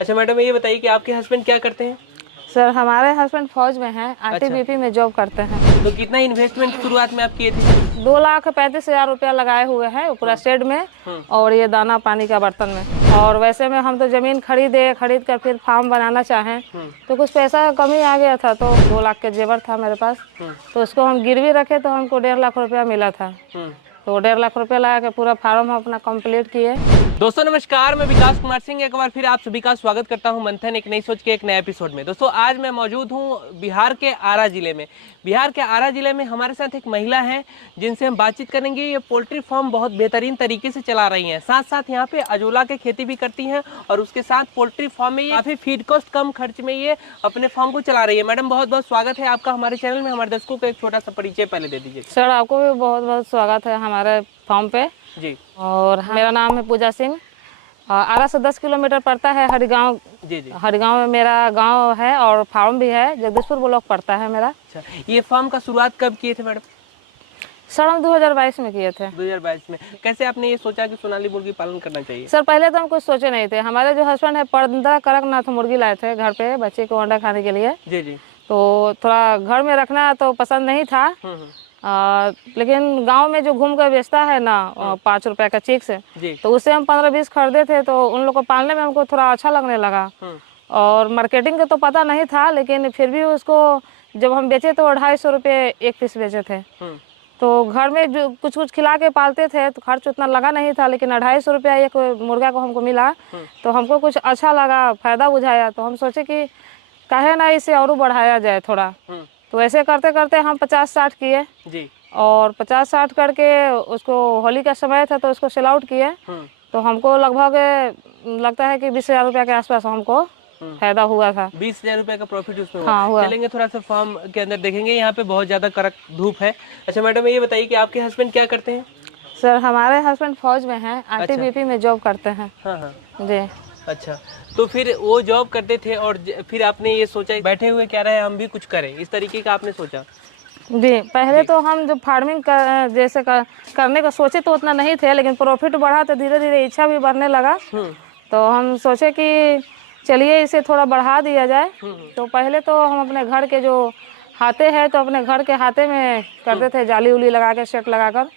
अच्छा मैडम, ये बताइए कि आपके हस्बैंड क्या करते हैं? सर हमारे हस्बैंड फौज में हैं, आईटीबीपी में जॉब करते हैं। तो कितना इन्वेस्टमेंट शुरुआत में आप किए थे? 2,35,000 रुपया लगाए हुए हैं पूरा शेड में और ये दाना पानी का बर्तन में। और वैसे में हम तो जमीन खरीद कर फिर फार्म बनाना चाहें तो कुछ पैसा का कमी आ गया था, तो 2 लाख के जेवर था मेरे पास, तो उसको हम गिरवी रखे तो हमको 1.5 लाख रुपया मिला था। तो 1.5 लाख रुपया लगा के पूरा फार्म हम अपना कंप्लीट किए। दोस्तों नमस्कार, मैं विकास कुमार सिंह एक बार फिर आप सभी का स्वागत करता हूं मंथन एक नई सोच के एक नए एपिसोड में। दोस्तों आज मैं मौजूद हूं बिहार के आरा जिले में। बिहार के आरा जिले में हमारे साथ एक महिला है जिनसे हम बातचीत करेंगे। ये पोल्ट्री फार्म बहुत बेहतरीन तरीके से चला रही हैं, साथ साथ यहाँ पे अजोला की खेती भी करती हैं और उसके साथ पोल्ट्री फार्म में ये काफ़ी फीड कॉस्ट कम खर्च में ये अपने फार्म को चला रही है। मैडम बहुत बहुत स्वागत है आपका हमारे चैनल में। हमारे दर्शकों को एक छोटा सा परिचय पहले दे दीजिए। सर आपको भी बहुत बहुत स्वागत है हमारे फार्म पे जी। और मेरा नाम है पूजा सिंह। आरा से 10 किलोमीटर पड़ता है हरिगांव। जी जी। हरिगांव में मेरा गांव है और फार्म भी है, जगदीशपुर ब्लॉक पड़ता है मेरा। अच्छा, ये फार्म का शुरुआत कब किए थे मैडम? सर हम 2022 में किए थे। 2022 में। कैसे आपने ये सोचा कि सोनाली मुर्गी पालन करना चाहिए? सर पहले तो हम कुछ सोचे नहीं थे। हमारे जो हस्बैंड है 15 कड़कनाथ मुर्गी लाए थे घर पे बच्चे को अंडा खाने के लिए। जी जी। तो थोड़ा घर में रखना तो पसंद नहीं था। लेकिन गांव में जो घूम कर बेचता है ना 5 रुपए का चिक्स, तो उससे हम 15-20 खरीदे थे, तो उन लोग को पालने में हमको थोड़ा अच्छा लगने लगा। और मार्केटिंग का तो पता नहीं था, लेकिन फिर भी उसको जब हम बेचे तो 250 रुपये एक पीस बेचे थे। तो घर में जो कुछ कुछ खिला के पालते थे तो खर्च उतना लगा नहीं था, लेकिन 250 रुपया एक मुर्गा को हमको मिला तो हमको कुछ अच्छा लगा, फायदा बुझाया। तो हम सोचे कि काहे ना इसे और बढ़ाया जाए थोड़ा। तो ऐसे करते करते हम 50-60 किए जी। और 50-60 करके उसको होली का समय था तो उसको सेल आउट किए। तो हमको लगभग लगता है कि 20,000 रुपया के आसपास हमको फायदा हुआ था। 20,000 रुपये का प्रॉफिट उसमें हुआ। हाँ हुआ। चलेंगे थोड़ा सा फार्म के अंदर देखेंगे, यहाँ पे बहुत ज्यादा कड़क धूप है। अच्छा मैडम ये बताइए कि आपके हस्बैंड क्या करते हैं? सर हमारे हस्बैंड फौज में हैं, आईटीबीपी में जॉब करते हैं। हाँ हाँ जी। अच्छा, तो फिर वो जॉब करते थे और फिर आपने ये सोचा बैठे हुए क्या रहे हम भी कुछ करें, इस तरीके का आपने सोचा? जी पहले तो हम जब फार्मिंग जैसे करने का सोचे तो उतना नहीं थे, लेकिन प्रॉफिट बढ़ा तो धीरे धीरे इच्छा भी बढ़ने लगा। तो हम सोचे कि चलिए इसे थोड़ा बढ़ा दिया जाए। तो पहले तो हम अपने घर के जो हाथे हैं तो अपने घर के हाथे में करते थे, जाली उली लगा के सेट लगा कर।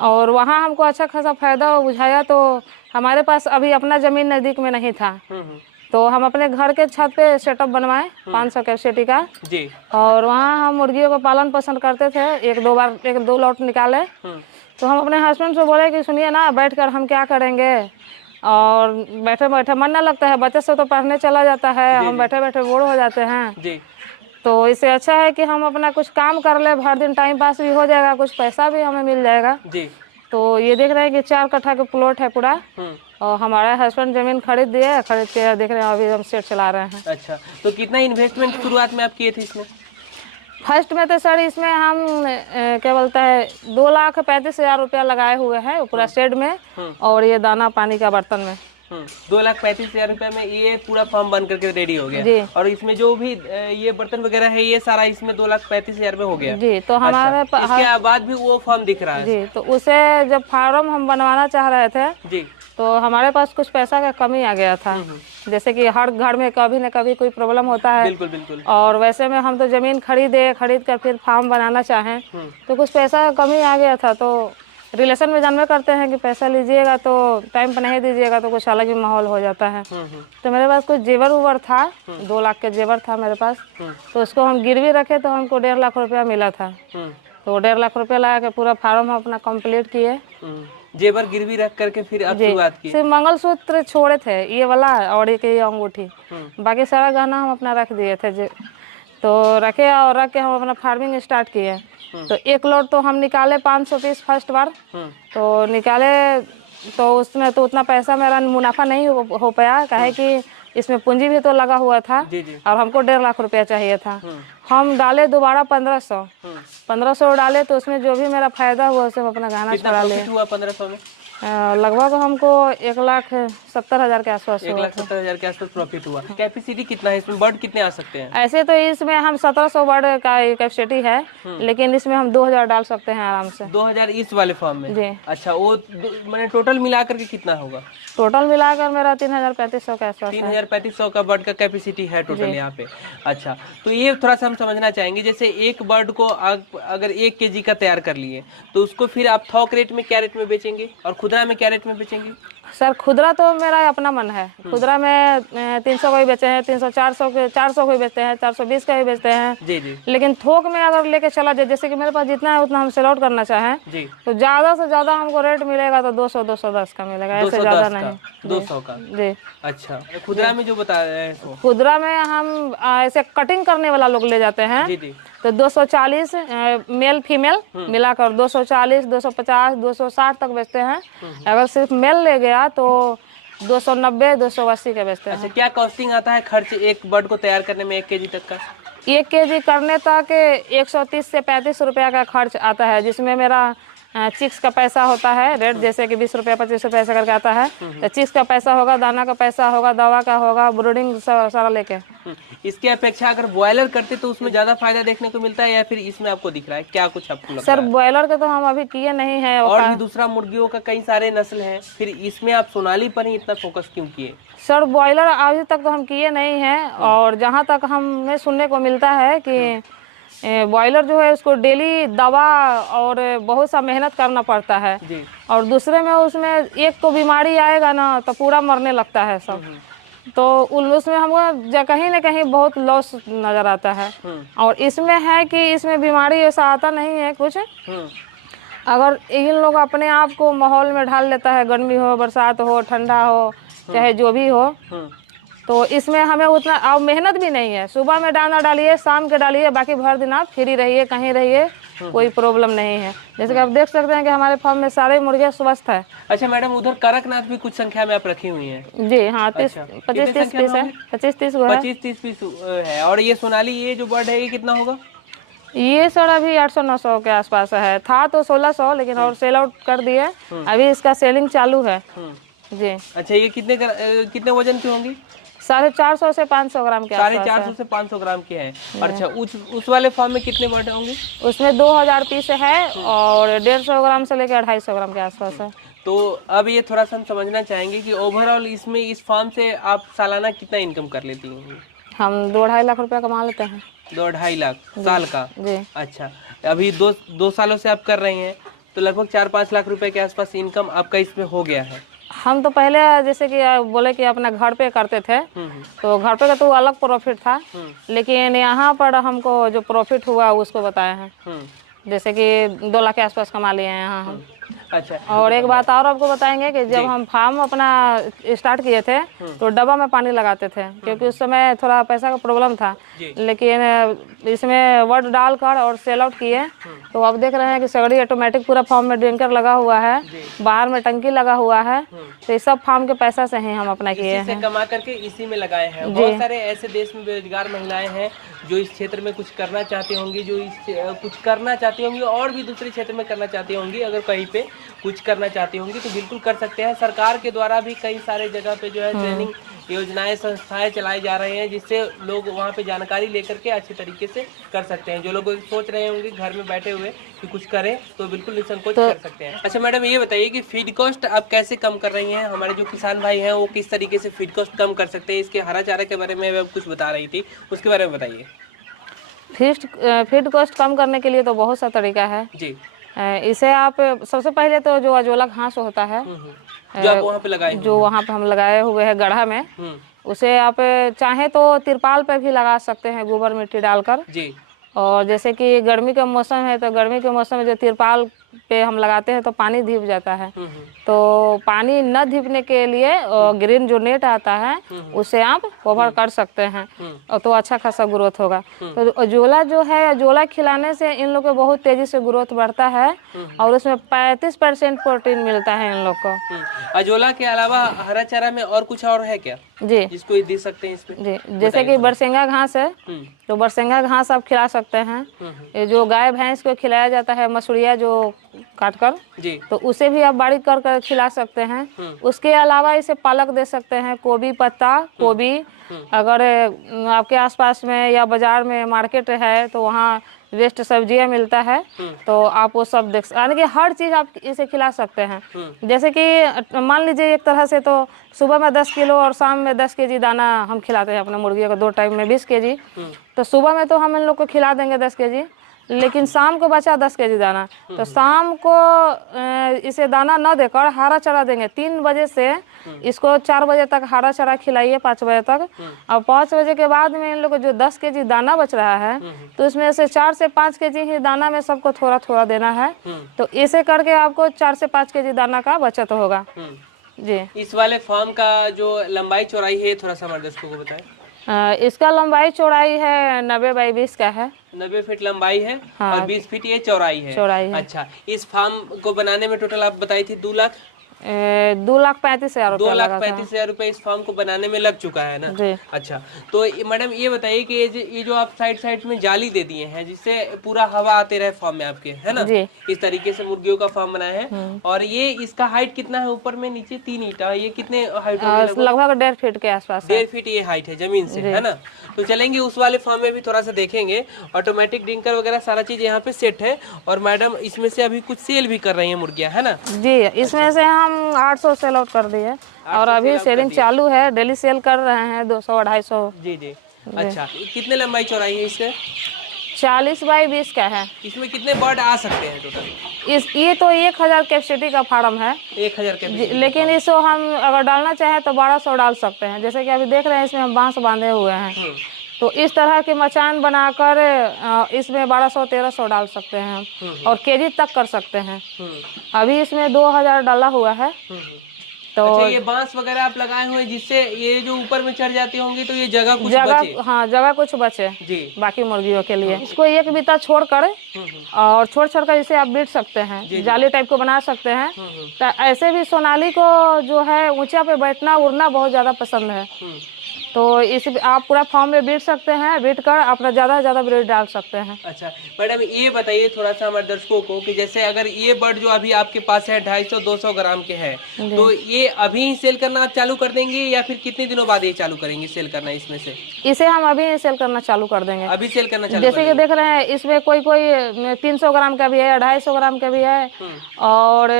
और वहाँ हमको अच्छा खासा फायदा बुझाया। तो हमारे पास अभी अपना ज़मीन नज़दीक में नहीं था, तो हम अपने घर के छत पे सेटअप बनवाए 500 कैपेसिटी का जी। और वहाँ हम मुर्गियों का पालन पोषण करते थे। एक दो लॉट निकाले। तो हम अपने हस्बैंड से बोले कि सुनिए ना, बैठकर हम क्या करेंगे, और बैठे बैठे मन ना लगता है, बच्चे से तो पढ़ने चला जाता है, हम बैठे बैठे बोर हो जाते हैं जी। तो इससे अच्छा है कि हम अपना कुछ काम कर ले, हर दिन टाइम पास भी हो जाएगा, कुछ पैसा भी हमें मिल जाएगा जी। तो ये देख रहे हैं कि 4 कट्ठा का प्लॉट है पूरा। और हमारे हस्बैंड जमीन खरीद के देख रहे हैं, अभी हम सेट चला रहे हैं। अच्छा, तो कितना इन्वेस्टमेंट शुरुआत में आप किए थे इसमें? फर्स्ट में तो सर इसमें हम क्या बोलता है 2,35,000 रुपया लगाए हुए हैं पूरा शेड में और ये दाना पानी का बर्तन में। 2,35,000 रुपए में ये पूरा फार्म बन करके रेडी हो गया जी। और इसमें जो भी ये बर्तन वगैरह है ये सारा इसमें 2,35,000 में हो गया जी। तो हमारे इसके बाद भी वो फार्म दिख रहा है जी। तो उसे जब फार्म हम बनवाना चाह रहे थे जी, तो हमारे पास कुछ पैसा का कमी आ गया था। जैसे कि हर घर में कभी न कभी कोई प्रॉब्लम होता है। बिल्कुल बिल्कुल। और वैसे में हम तो जमीन खरीद कर फिर फार्म बनाना चाहें तो कुछ पैसा का कमी आ गया था। तो रिलेशन में जानवे करते हैं कि पैसा लीजिएगा तो टाइम पर नहीं दीजिएगा तो कुछ अलग ही माहौल हो जाता है। तो मेरे पास कुछ जेवर उवर था, 2 लाख के जेवर था मेरे पास। तो उसको हम गिरवी रखे तो हमको 1.5 लाख रुपया मिला था। तो 1.5 लाख रुपया लगा के पूरा फार्म हम अपना कंप्लीट किए। जेवर गिरवी रख करके फिर आप शुरुआत की? सिर्फ मंगलसूत्र छोड़े थे ये वाला और एक ये अंगूठी, बाकी सारा गहना हम अपना रख दिए थे। तो रखे और रख के हम अपना फार्मिंग स्टार्ट किए। तो एक लॉट तो हम निकाले 500 पीस फर्स्ट बार। तो निकाले तो उसमें तो उतना पैसा मेरा मुनाफा नहीं हो पाया, काहे कि इसमें पूंजी भी तो लगा हुआ था जी जी। और हमको 1.5 लाख रुपया चाहिए था। हम डाले दोबारा 1500 डाले तो उसमें जो भी मेरा फायदा हुआ उसे अपना गहना छुड़ा ले। हुआ 1500 में लगभग हमको 1,70,000 के आसपास हुआ था। 1,70,000 के आसपास प्रॉफिट हुआ। कैपेसिटी कितना है इसमें, बर्ड कितने आ सकते हैं? ऐसे तो इसमें हम 1700 बर्ड का कैपेसिटी है, लेकिन इसमें हम 2000 डाल सकते हैं आराम से। 2000 इस वाले फॉर्म में? जी। अच्छा, वो मैंने टोटल मिलाकर के कितना होगा? टोटल मिलाकर मेरा 3,3500 के आसपास है। 3,3500 का बर्ड का कैपेसिटी है टोटल यहाँ पे। अच्छा, तो ये थोड़ा सा हम समझना चाहेंगे, जैसे एक बर्ड को अगर 1 kg का तैयार कर लिए तो उसको फिर आप थोक रेट में क्या रेट में बेचेंगे और खुदरा में क्या रेट में बेचेंगे? सर खुदरा तो मेरा अपना मन है, खुदरा में 300 का ही बेचते हैं, 300 400 को ही बेचते हैं, 420 का ही बेचते हैं। जी जी। लेकिन थोक में अगर लेके चला जाए, जैसे कि मेरे पास जितना है उतना हम सेल आउट करना चाहें जी, तो ज्यादा से ज्यादा हमको रेट मिलेगा तो 210 का मिलेगा, ऐसे ज्यादा नहीं। 200 का? जी। अच्छा, खुदरा में जो बता रहे हैं तो खुदरा में हम ऐसे कटिंग करने वाला लोग ले जाते हैं जी जी। तो 240 मेल फीमेल मिलाकर 240, 250, 260 तक बेचते हैं। अगर सिर्फ मेल ले गया तो 290, 280 के बेचते हैं। अच्छा, क्या कॉस्टिंग आता है, खर्च एक बर्ड को तैयार करने में 1 kg तक का? 1 kg करने तक 130 से 35 रुपया का खर्च आता है, जिसमें मेरा चिक्स का पैसा होता है रेट, जैसे कि 20 रुपया 25 रुपया ऐसा करके आता है। तो चिक्स का पैसा होगा, दाना का पैसा होगा, दवा का होगा, ब्रीडिंग सारा लेके। इसके अपेक्षा अगर बॉयलर करते तो उसमें ज्यादा फायदा देखने को मिलता है या फिर इसमें आपको दिख रहा है, क्या कुछ आपको लगता सर है? बॉयलर के तो हम अभी किए नहीं है, और भी दूसरा मुर्गियों का कई सारे नस्ल हैं, फिर इसमें आप सोनाली पर ही इतना फोकस क्यों किए? सर बॉयलर अभी तक तो हम किए नहीं हैं, और जहाँ तक हमें सुनने को मिलता है कि बॉयलर जो है उसको डेली दवा और बहुत सा मेहनत करना पड़ता है जी। और दूसरे में उसमें एक को बीमारी आएगा ना तो पूरा मरने लगता है सब। तो उसमें हमको कहीं ना कहीं बहुत लॉस नज़र आता है। और इसमें है कि इसमें बीमारी ऐसा आता नहीं है कुछ, अगर इन लोग अपने आप को माहौल में ढाल लेता है, गर्मी हो, बरसात हो, ठंडा हो, चाहे जो भी हो, तो इसमें हमें उतना अब मेहनत भी नहीं है। सुबह में दाना डालिए, शाम के डालिए, बाकी भर दिन आप फ्री रहिए, कहीं रहिए, कोई प्रॉब्लम नहीं है। जैसे कि आप देख सकते हैं कि हमारे फार्म में सारे मुर्गे स्वस्थ है। अच्छा मैडम, उधर कड़कनाथ भी कुछ संख्या में आप रखी हुई हैं? जी हाँ, 25-30 पीस है, 25-30 है। 25-30 पीस है। और ये सोनाली ये जो बर्ड है ये कितना होगा? ये सर अभी 800-900 के आसपास है, था तो 1600, लेकिन और सेल आउट कर दिए, अभी इसका सेलिंग चालू है। जी। अच्छा, ये कितने वजन की होंगी? 450 से 500 ग्राम के आसपास है। 450 से 500 ग्राम की है। अच्छा, उस वाले फॉर्म में कितने बर्ड होंगे? उसमें 2000 पीस है और 150 ग्राम से लेकर 250 ग्राम के आसपास है। तो अब ये थोड़ा सा हम समझना चाहेंगे कि ओवरऑल इसमें इस फार्म से आप सालाना कितना इनकम कर लेती होंगी? हम 2-2.5 लाख रुपया कमा लेते हैं। 2-2.5 लाख साल का? जी। अच्छा, अभी दो सालों से आप कर रही हैं तो लगभग 4-5 लाख रुपए के आसपास इनकम आपका इसमें हो गया है। हम तो पहले जैसे कि बोले कि अपना घर पे करते थे, तो घर पे का तो अलग प्रॉफिट था, लेकिन यहाँ पर हमको जो प्रॉफिट हुआ उसको बताए हैं। जैसे कि 2 लाख के आसपास कमा लिए हैं यहाँ हम। अच्छा, और एक बात और आपको बताएंगे कि जब हम फार्म अपना स्टार्ट किए थे तो डब्बा में पानी लगाते थे, क्योंकि उस समय थोड़ा पैसा का प्रॉब्लम था। लेकिन इसमें वर्ड डालकर और सेल आउट किए तो अब देख रहे हैं कि सगड़ी ऑटोमेटिक पूरा फार्म में ड्रिंकर लगा हुआ है, बाहर में टंकी लगा हुआ है। तो ये सब फार्म के पैसा से ही हम अपना किए हैं, कमा करके इसी में लगाए हैं। बहुत सारे ऐसे देश में बेरोजगार महिलाएं हैं जो इस क्षेत्र में कुछ करना चाहती होंगी, कुछ करना चाहती होंगी और भी दूसरे क्षेत्र में करना चाहती होंगी। अगर कहीं पे कुछ करना चाहती होंगी तो बिल्कुल कर सकते हैं। सरकार के द्वारा भी कई सारे जगह पे जो है ट्रेनिंग योजनाएं, संस्थाएं चलाई जा रही हैं, जिससे लोग वहाँ पे जानकारी लेकर के अच्छे तरीके से कर सकते हैं। जो लोग सोच रहे होंगे घर में बैठे हुए कि कुछ करें तो बिल्कुल निसंकोच कर सकते हैं। अच्छा मैडम, ये बताइए कि फीड कॉस्ट आप कैसे कम कर रही हैं? हमारे जो किसान भाई हैं वो किस तरीके से फीड कॉस्ट कम कर सकते हैं? इसके हरा चारा के बारे में आप कुछ बता रही थी, उसके बारे में बताइए। फीड कॉस्ट कम करने के लिए तो बहुत सा तरीका है जी। इसे आप सबसे पहले तो जो अजोला घास होता है जो आप वहाँ पे लगाए, जो वहाँ पे हम लगाए हुए हैं गड्ढा में, उसे आप चाहे तो तिरपाल पे भी लगा सकते हैं गोबर मिट्टी डालकर जी। और जैसे कि गर्मी का मौसम है तो गर्मी के मौसम में जो तिरपाल पे हम लगाते हैं तो पानी धीप जाता है, तो पानी न धीपने के लिए ग्रीन जो नेट आता है उसे आप कवर कर सकते हैं और तो अच्छा खासा ग्रोथ होगा। तो अजोला जो है, अजोला खिलाने से इन लोग को बहुत तेजी से ग्रोथ बढ़ता है और उसमें 35% प्रोटीन मिलता है इन लोग को। अजोला के अलावा हरा चारा में और कुछ और है क्या जी जिसको दे सकते हैं इसमें? जी, जैसे कि बरसिंगा घास है तो बरसिंगा घास आप खिला सकते हैं। ये जो गाय भैंस को खिलाया जाता है, मसूड़िया जो काट कर, जी। तो उसे भी आप बारीक कर खिला सकते हैं। उसके अलावा इसे पालक दे सकते हैं, गोभी पत्ता, गोभी, अगर आपके आसपास में या बाजार में मार्केट है तो वहाँ वेस्ट सब्जियां मिलता है, तो आप वो सब देख, यानी कि हर चीज़ आप इसे खिला सकते हैं। जैसे कि मान लीजिए एक तरह से तो सुबह में 10 किलो और शाम में 10 केजी दाना हम खिलाते हैं अपने मुर्गियों को, 2 टाइम में 20 केजी। तो सुबह में तो हम इन लोग को खिला देंगे 10 केजी, लेकिन शाम को बचा 10 केजी दाना, तो शाम को इसे दाना न देकर हरा चारा देंगे। 3 बजे से इसको 4 बजे तक हरा चारा खिलाइए, 5 बजे तक। और 5 बजे के बाद में इन लोग को जो 10 केजी दाना बच रहा है, तो इसमें से 4 से 5 केजी ही दाना में सबको थोड़ा थोड़ा देना है। तो इसे करके आपको 4 से 5 केजी दाना का बचत होगा जी। इस वाले फार्म का जो लंबाई चौड़ाई है थोड़ा सा हमारे दर्शकों को बताएं। इसका लंबाई चौड़ाई है 90 बाई 20 का है। 90 फीट लंबाई है। हाँ। और 20 फीट ये चौड़ाई है। अच्छा, इस फार्म को बनाने में टोटल आप बताई थी 2,35,000 रुपया लगा था। 2,35,000 रुपए इस फार्म को बनाने में लग चुका है ना जी। अच्छा, तो मैडम ये बताइए कि ये जो आप साइड में जाली दे दिए हैं जिससे पूरा हवा आते रहे फार्म में आपके, है ना जी। इस तरीके से मुर्गियों का फार्म बनाया है। और ये इसका हाइट कितना है? ऊपर में नीचे 3 ईंटा, ये कितने हाइट होगी? लगभग 1.5 फीट के आसपास। 1.5 फीट ये हाइट है जमीन से, है ना। तो चलेंगे उस वाले फार्म में भी थोड़ा सा देखेंगे। ऑटोमेटिक ड्रिंकर वगैरह सारा चीज यहाँ पे सेट है। और मैडम इसमें से अभी कुछ सेल भी कर रही है मुर्गियाँ, है ना जी। इसमें से हम 800 सेल आउट कर दिए और अभी सेलिंग चालू है, डेली सेल कर रहे हैं 200-250। जी जी। अच्छा, कितने लंबाई चौड़ाई है इसके? 40 बाई 20 का है। इसमें कितने बर्ड आ सकते हैं टोटल? ये तो 1000 कैपेसिटी का फार्म है। 1000 कैपेसिटी, लेकिन इसको हम अगर डालना चाहें तो 1200 डाल सकते हैं। जैसे कि अभी देख रहे हैं इसमें हम बांस बांधे हुए हैं, तो इस तरह के मचान बनाकर इसमें 1200-1300 डाल सकते हैं हम, और केजी तक कर सकते हैं। अभी इसमें 2000 डाला हुआ है। तो अच्छा, ये बांस वगैरह आप लगाए हुए जिससे ये जो ऊपर में चढ़ जाती होंगी तो ये जगह कुछ बचे? हाँ, जगह कुछ बचे जी बाकी मुर्गियों के लिए। इसको एक बिता छोड़कर और छोड़ कर इसे आप बीट सकते हैं, जाली टाइप को बना सकते हैं। तो ऐसे भी सोनाली को जो है ऊंचा पे बैठना उड़ना बहुत ज्यादा पसंद है, तो इस आप पूरा फॉर्म में बीट सकते हैं, बीट कर अपना ज्यादा से ज्यादा ब्रीड डाल सकते हैं। अच्छा मैडम, ये बताइए थोड़ा सा हमारे दर्शकों को कि जैसे अगर ये बर्ड जो अभी आपके पास है 250-200 ग्राम के है, तो ये अभी ही सेल करना आप चालू कर देंगे या फिर कितने दिनों बाद ये चालू करेंगे सेल करना? इसमें से इसे हम अभी सेल करना चालू कर देंगे। अभी सेल करना चालू जैसे कि देख रहे हैं इसमें कोई 300 ग्राम का भी है, 250 ग्राम का भी है और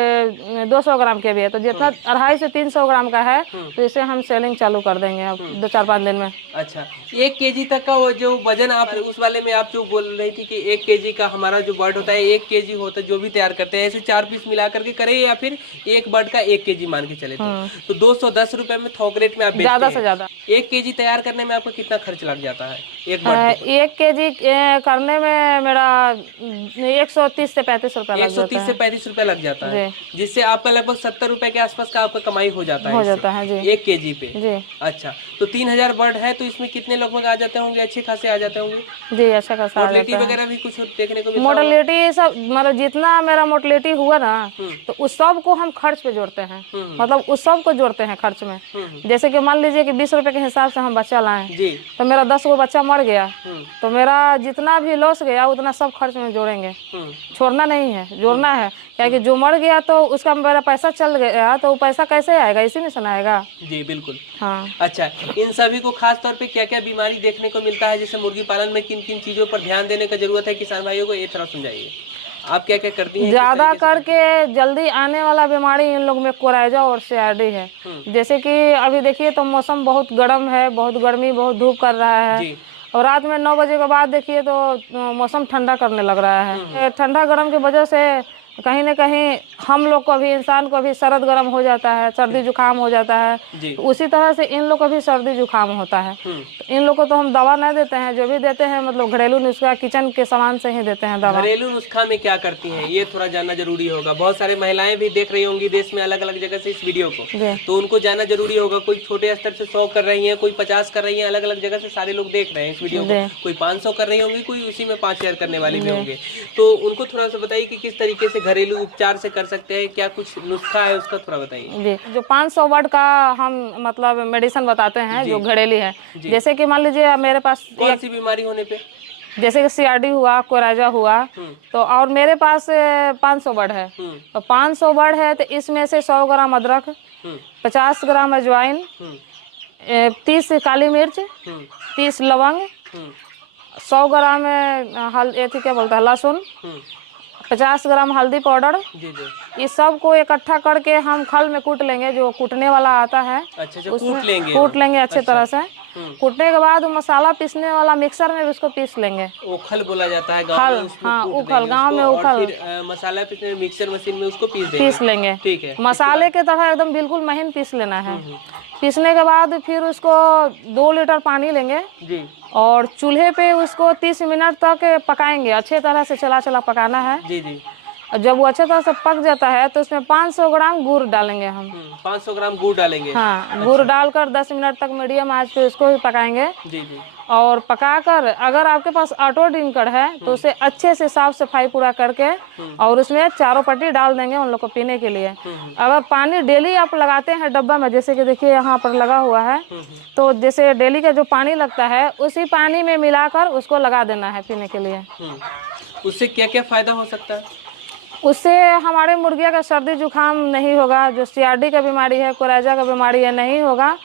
200 ग्राम के भी है। तो जितना 250 से 300 ग्राम का है तो इसे हम सेलिंग चालू कर देंगे अब 2-4-5 दिन में। अच्छा, 1 केजी तक का वो जो वजन आप उस वाले में आप जो बोल रही थी कि 1 केजी का हमारा जो बर्ड होता है 1 केजी होता है जो भी तैयार करते हैं, ऐसे 4 पीस मिला करके करें या फिर एक बर्ड का 1 केजी मान के चले तो 210 रुपए में थोक रेट में आप बेचते हैं। ज्यादा से ज्यादा 1 केजी तैयार करने में आपको कितना खर्च लग जाता है एक बर्ड? 1 केजी करने में मेरा 130 से 35 रुपए लग जाता है। 130 से 35 रुपए लग जाता है, जिससे आपका लगभग 70 रुपए के आसपास का आपका कमाई हो जाता है जी 1 केजी पे जी। अच्छा, तो 3000 बर्ड है तो इसमें कितने लगभग आ जाते होंगे? अच्छे खासे आ जाते होंगे जी, अच्छा खासा। मोटिलिटी वगैरह भी कुछ देखने को मिलता? मोटिलिटी सब मतलब जितना मेरा मोटिलिटी हुआ ना तो उस सब को हम खर्च पे जोड़ते हैं, मतलब उस सब को जोड़ते हैं खर्च में। जैसे कि मान लीजिए कि 20 रुपए के हिसाब से हम बच्चा लाए जी, तो मेरा 10 गो बच्चा मर गया तो मेरा जितना भी लॉस गया उतना सब खर्च में जोड़ेंगे, छोड़ना नहीं है, जोड़ना है। क्या कि जो मर गया तो उसका मेरा पैसा चल गया तो वो पैसा कैसे आएगा? इसी में से आएगा जी। बिल्कुल हाँ। अच्छा, इन सभी को खास तौर पे क्या क्या बीमारी देखने को मिलता है? जैसे मुर्गी पालन में किन किन चीजों पर ध्यान देने का जरूरत है किसान भाइयों को, ये थोड़ा समझाइए। आप क्या क्या करती हैं? ज्यादा करके जल्दी आने वाला बीमारी इन लोग में कोराइजा और सीआरडी है। जैसे कि अभी देखिए तो मौसम बहुत गर्म है, बहुत गर्मी, बहुत धूप कर रहा है और रात में 9 बजे के बाद देखिए तो मौसम ठंडा करने लग रहा है। ठंडा गर्म की वजह से कहीं न कहीं हम लोग को भी, इंसान को भी सर्द गर्म हो जाता है, सर्दी जुकाम हो जाता है। तो उसी तरह से इन लोग को भी सर्दी जुकाम होता है। तो इन लोग को तो हम दवा नहीं देते हैं, जो भी देते हैं मतलब घरेलू नुस्खा, किचन के सामान से ही देते हैं दवा। घरेलू नुस्खा में क्या करती हैं ये थोड़ा जानना जरूरी होगा। बहुत सारे महिलाएं भी देख रही होंगी देश में अलग अलग जगह से इस वीडियो को, तो उनको जानना जरूरी होगा। कोई छोटे स्तर से 100 कर रही है, कोई 50 कर रही है, अलग अलग जगह से सारे लोग देख रहे हैं इस वीडियो को। कोई 500 कर रही होंगी, कोई उसी में 5000 करने वाले भी होंगे। तो उनको थोड़ा सा बताइए कि किस तरीके से घरेलू उपचार से कर सकते हैं, क्या कुछ नुस्खा है उसका थोड़ा बताइए जी। जो 500 वर्ड का हम मतलब मेडिसिन बताते हैं जो घरेली है, जैसे कि मान लीजिए मेरे पास कौन सी बीमारी होने पे? जैसे कि सीआरडी हुआ, कोराजा हुआ, तो और मेरे पास 500 बड़ है। तो 500 बड़ है तो इसमें से 100 ग्राम अदरक, 50 ग्राम अजवाइन, 30 काली मिर्च, 30 लवंग, 100 ग्राम क्या बोलता है लहसुन, 50 ग्राम हल्दी पाउडर, इस सब को इकट्ठा करके हम खल में कूट लेंगे। जो कूटने वाला आता है अच्छा, उसमें कूट लेंगे अच्छे तरह से। कूटने के बाद मसाला पीसने वाला मिक्सर में भी उसको पीस लेंगे। ओखल बोला जाता है गाँव में, हाँ उखल, गाँव में उखल। मसाला पीसने मिक्सर मशीन में उसको पीस लेंगे। ठीक है, मसाले के तरह एकदम बिल्कुल महीन पीस लेना है। पीसने के बाद फिर उसको 2 लीटर पानी लेंगे जी, और चूल्हे पे उसको 30 मिनट तक पकाएंगे। अच्छे तरह से चला पकाना है। जी जी। और जब वो अच्छे तरह से पक जाता है तो उसमें 500 ग्राम गुड़ डालेंगे हम। 500 ग्राम गुड़ डालेंगे। हाँ, गुड़ डालकर 10 मिनट तक मीडियम आंच पे उसको भी पकाएंगे। जी जी। और पकाकर अगर आपके पास ऑटो ड्रिंकर है तो उसे अच्छे से साफ सफाई पूरा करके और उसमें चारों पट्टी डाल देंगे उन लोग को पीने के लिए। अगर पानी डेली आप लगाते हैं डब्बा में, जैसे कि देखिए यहाँ पर लगा हुआ है, तो जैसे डेली का जो पानी लगता है उसी पानी में मिलाकर उसको लगा देना है पीने के लिए। उससे क्या क्या फायदा हो सकता है? उससे हमारे मुर्गिया का सर्दी जुकाम नहीं होगा, जो सीआरडी का बीमारी है, कोराजा का बीमारी है, नहीं होगा।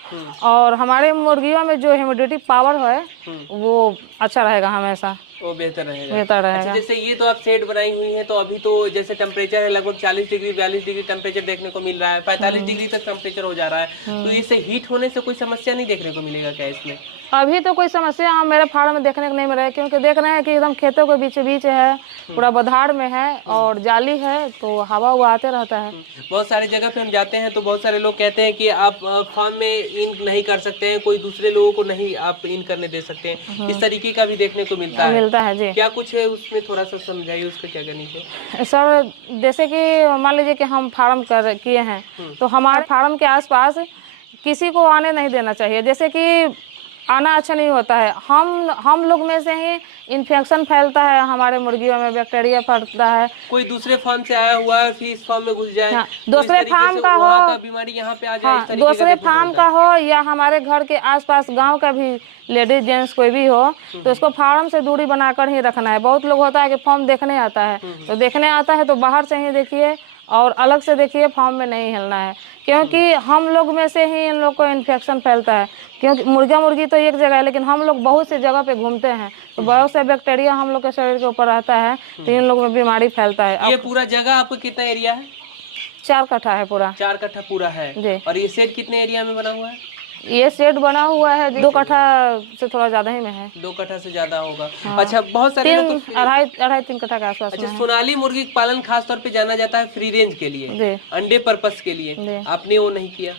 और हमारे मुर्गियों में जो ह्यूमिडिटी पावर है वो अच्छा रहेगा, हमेशा वो बेहतर रहेगा। अच्छा, जैसे ये तो आप सेट बनाई हुई है, तो अभी तो जैसे टेम्परेचर है लगभग 40 डिग्री 42 डिग्री टेम्परेचर देखने को मिल रहा है, 45 डिग्री तक टेम्परेचर हो जा रहा है, तो इससे हीट होने से कोई समस्या नहीं देखने को मिलेगा क्या इसमें? अभी तो कोई समस्या हम मेरे फार्म में देखने को नहीं मिल रहा है, क्योंकि देख रहे हैं कि एकदम खेतों के बीच बीच है, पूरा बधाड़ में है और जाली है, तो हवा हुआ आते रहता है। बहुत सारी जगह पे हम जाते हैं तो बहुत सारे लोग कहते हैं कि आप फार्म में इन नहीं कर सकते हैं, कोई दूसरे लोगों को नहीं आप इन करने दे सकते हैं, इस तरीके का भी देखने को मिलता है जी। क्या कुछ है उसमें, थोड़ा सा समझाइए उसका क्या करनी है सर। जैसे कि मान लीजिए कि हम फार्म किए हैं, तो हमारे फार्म के आसपास किसी को आने नहीं देना चाहिए। जैसे कि आना अच्छा नहीं होता है, हम लोग में से ही इन्फेक्शन फैलता है, हमारे मुर्गियों में बैक्टीरिया फैलता है। कोई दूसरे फार्म से आया हुआ है फिर इस फार्म में घुस जाए, हाँ, दूसरे फार्म का हो, बीमारी यहाँ पे आ जाए, हाँ, दूसरे फार्म का हो या हमारे घर के आसपास गांव का भी लेडीज जेंट्स कोई भी हो, तो उसको फार्म से दूरी बनाकर ही रखना है। बहुत लोग होता है कि फार्म देखने आता है, तो देखने आता है तो बाहर से ही देखिए और अलग से देखिए, फार्म में नहीं हिलना है, क्योंकि हम लोग में से ही इन लोग को इन्फेक्शन फैलता है। क्योंकि मुर्गी तो एक जगह है, लेकिन हम लोग बहुत सी जगह पे घूमते हैं, तो बहुत से बैक्टीरिया हम लोग के शरीर के ऊपर रहता है, तो इन लोग में बीमारी फैलता है। ये पूरा जगह आपको कितना एरिया है? 4 कट्ठा है पूरा। 4 कट्ठा पूरा है जी। और ये शेड कितने एरिया में बना हुआ है? ये शेड बना हुआ है 2 कट्ठा से थोड़ा ज्यादा ही में है। 2 कट्ठा से ज्यादा होगा। हाँ। अच्छा, बहुत सारे लोग तो अढ़ाई 3 कट्ठा के आसपास। अच्छा, सोनाली मुर्गी पालन खास तौर पे जाना जाता है फ्री रेंज के लिए, अंडे पर्पस के लिए, आपने वो नहीं किया?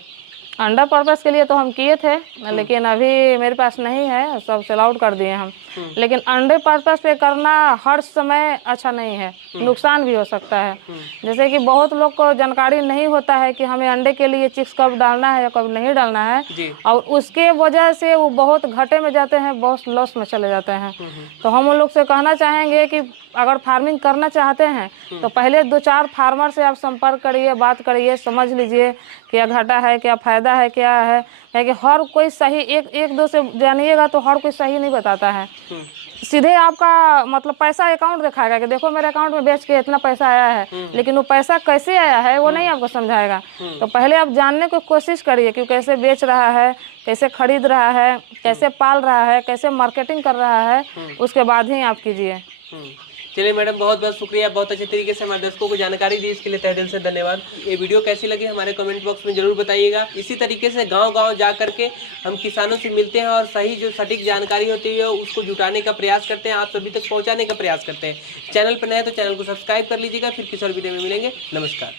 अंडा पर्पस के लिए तो हम किए थे, लेकिन अभी मेरे पास नहीं है, सब सेल आउट कर दिए हम। लेकिन अंडे पर्पस पे करना हर समय अच्छा नहीं है, नुकसान भी हो सकता है। जैसे कि बहुत लोग को जानकारी नहीं होता है कि हमें अंडे के लिए चिक्स कब डालना है या कब नहीं डालना है, और उसके वजह से वो बहुत घाटे में जाते हैं, बहुत लॉस में चले जाते हैं। तो हम उन लोग से कहना चाहेंगे कि अगर फार्मिंग करना चाहते हैं तो पहले 2-4 फार्मर से आप संपर्क करिए, बात करिए, समझ लीजिए क्या घाटा है, क्या फायदा है, क्या है कि हर कोई सही एक दो से जानिएगा तो हर कोई सही नहीं बताता है। सीधे आपका मतलब पैसा अकाउंट दिखाएगा कि देखो मेरे अकाउंट में बेच के इतना पैसा आया है, लेकिन वो पैसा कैसे आया है वो नहीं आपको समझाएगा। तो पहले आप जानने की कोशिश करिए कि कैसे बेच रहा है, कैसे खरीद रहा है, कैसे पाल रहा है, कैसे मार्केटिंग कर रहा है, उसके बाद ही आप कीजिए। चलिए मैडम, बहुत बहुत शुक्रिया, बहुत अच्छे तरीके से हमारे दर्शकों को जानकारी दी, इसके लिए तहे दिल से धन्यवाद। ये वीडियो कैसी लगी हमारे कमेंट बॉक्स में जरूर बताइएगा। इसी तरीके से गांव-गांव जा करके हम किसानों से मिलते हैं और सही जो सटीक जानकारी होती है उसको जुटाने का प्रयास करते हैं, आप सभी तक पहुँचाने का प्रयास करते हैं। चैनल पर नए तो चैनल को सब्सक्राइब कर लीजिएगा। फिर किसी और वीडियो में मिलेंगे। नमस्कार।